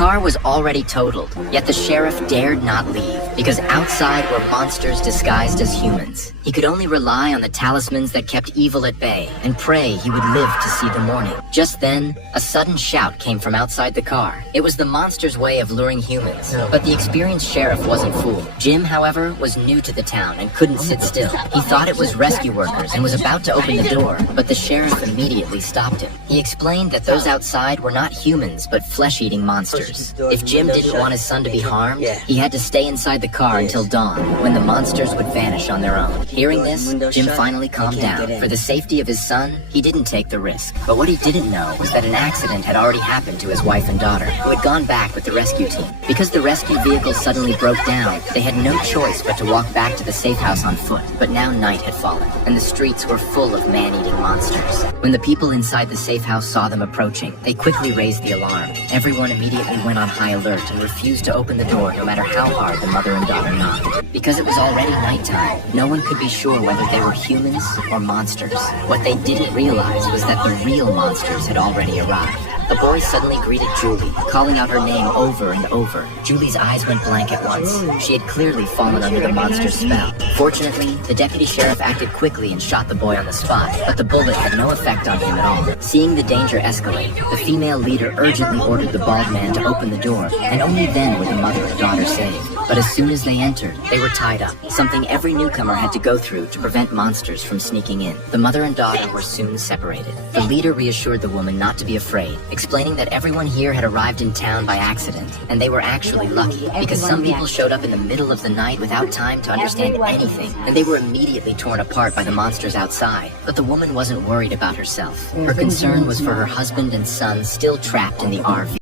car was already totaled, yet the sheriff dared not leave, because outside were monsters disguised as humans. He could only rely on the talismans that kept evil at bay, and pray he would live to see the morning. Just then, a sudden shout came from outside the car. It was the monster's way of luring humans, but the experienced sheriff wasn't fooled. Jim, however, was new to the town and couldn't sit still. He thought it was rescue workers and was about to open the door, but the sheriff immediately stopped him. He explained that those outside were not humans, but flesh-eating monsters. If Jim didn't want his son to be harmed, he had to stay inside the car until dawn, when the monsters would vanish on their own. Hearing this, Jim finally calmed down. For the safety of his son, he didn't take the risk. But what he didn't know was that an accident had already happened to his wife and daughter, who had gone back with the rescue team. Because the rescue vehicle suddenly broke down, they had no choice but to walk back to the safe house on foot. But now night had fallen, and the streets were full of man-eating monsters. When the people inside the safe house saw them approaching, they quickly raised the alarm. Everyone immediately went on high alert and refused to open the door no matter how hard the mother and daughter knocked. Because it was already nighttime, no one could be sure whether they were humans or monsters. What they didn't realize was that the real monsters had already arrived. The boy suddenly greeted Julie, calling out her name over and over. Julie's eyes went blank at once. She had clearly fallen under the monster's spell. Fortunately, the deputy sheriff acted quickly and shot the boy on the spot, but the bullet had no effect on him at all. Seeing the danger escalate, the female leader urgently ordered the bald man to open the door, and only then were the mother and daughter saved. But as soon as they entered, they were tied up, something every newcomer had to go through to prevent monsters from sneaking in. The mother and daughter were soon separated. The leader reassured the woman not to be afraid, explaining that everyone here had arrived in town by accident, and they were actually lucky, because some people showed up in the middle of the night without time to understand anything, and they were immediately torn apart by the monsters outside. But the woman wasn't worried about herself. Her concern was for her husband and son still trapped in the RV.